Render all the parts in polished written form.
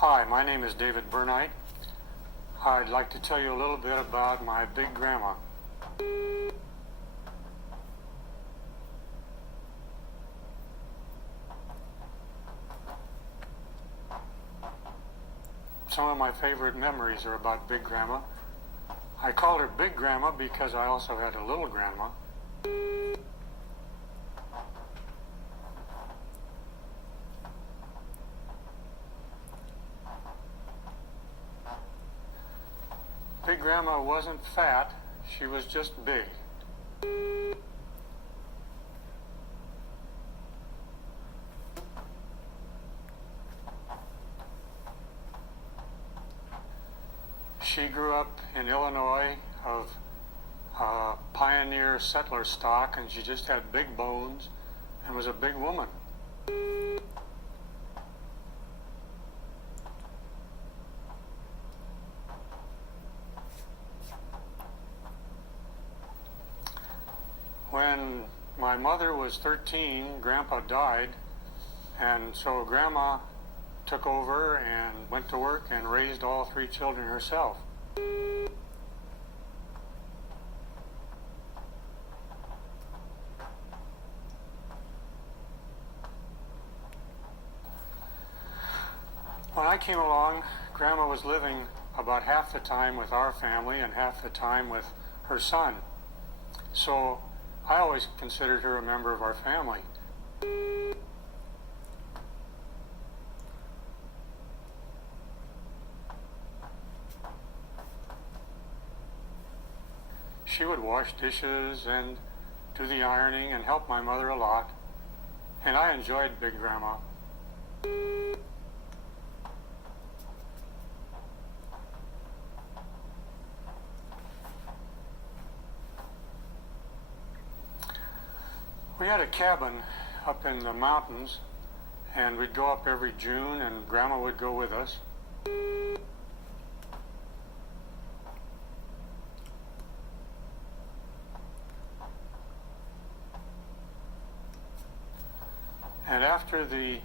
Hi, my name is David Burnite. I'd like to tell you a little bit about my big grandma. Some of my favorite memories are about Big Grandma. I called her Big Grandma because I also had a little grandma. Big Grandma wasn't fat, she was just big. She grew up in Illinois of pioneer settler stock, and she just had big bones and was a big woman. When my mother was 13, Grandpa died, and so Grandma took over and went to work and raised all 3 children herself. When I came along, Grandma was living about half the time with our family and half the time with her son. So I always considered her a member of our family. She would wash dishes and do the ironing and help my mother a lot, and I enjoyed Big Grandma. We had a cabin up in the mountains, and we'd go up every June, and Grandma would go with us. And after the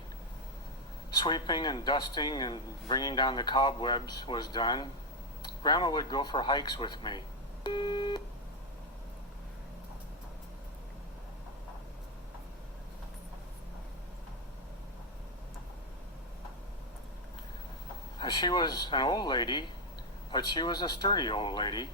sweeping and dusting and bringing down the cobwebs was done, Grandma would go for hikes with me. She was an old lady, but she was a sturdy old lady.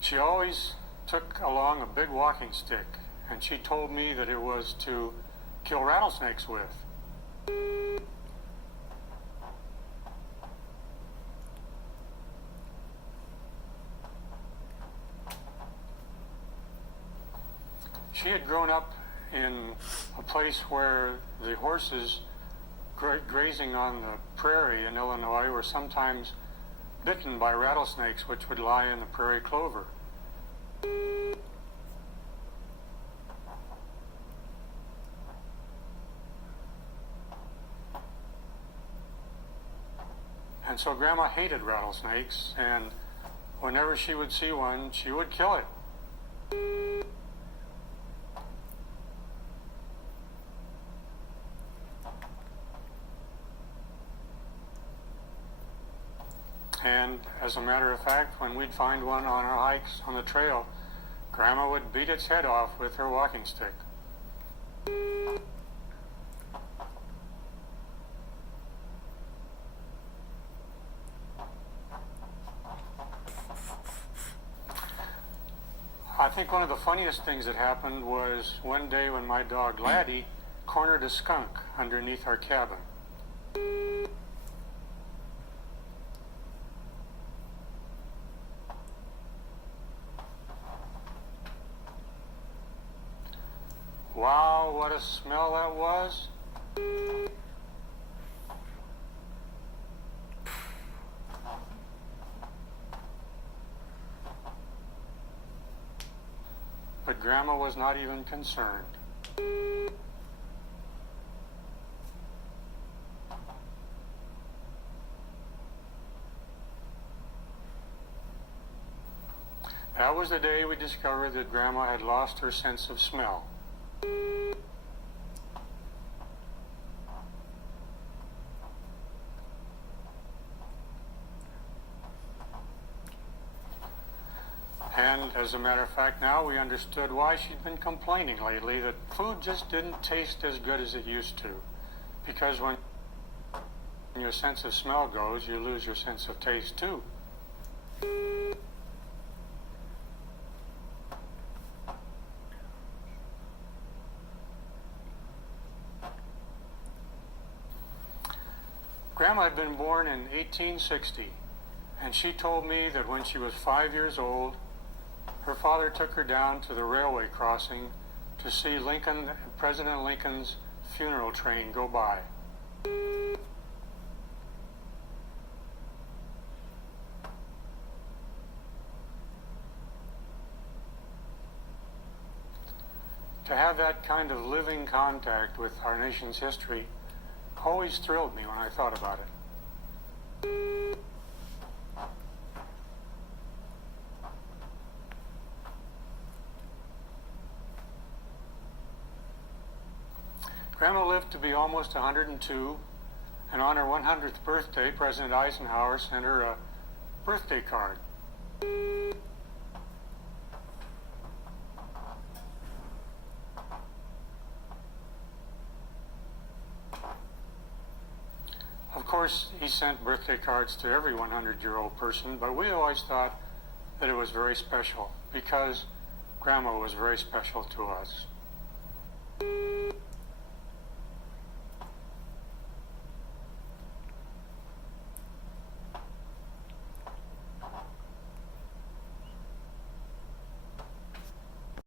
She always took along a big walking stick, and she told me that it was to kill rattlesnakes with. She had grown up in a place where the horses grazing on the prairie in Illinois were sometimes bitten by rattlesnakes, which would lie in the prairie clover. And so Grandma hated rattlesnakes, and whenever she would see one, she would kill it. And as a matter of fact, when we'd find one on our hikes on the trail, Grandma would beat its head off with her walking stick. I think one of the funniest things that happened was one day when my dog Laddie cornered a skunk underneath our cabin. Wow, what a smell that was. But Grandma was not even concerned. That was the day we discovered that Grandma had lost her sense of smell. And as a matter of fact, now we understood why she'd been complaining lately that food just didn't taste as good as it used to. Because when your sense of smell goes, you lose your sense of taste too. Grandma had been born in 1860, and she told me that when she was 5 years old, her father took her down to the railway crossing to see President Lincoln's funeral train go by. To have that kind of living contact with our nation's history always thrilled me when I thought about it. Grandma lived to be almost 102, and on her 100th birthday, President Eisenhower sent her a birthday card. Of course, he sent birthday cards to every 100-year-old person, but we always thought that it was very special because Grandma was very special to us.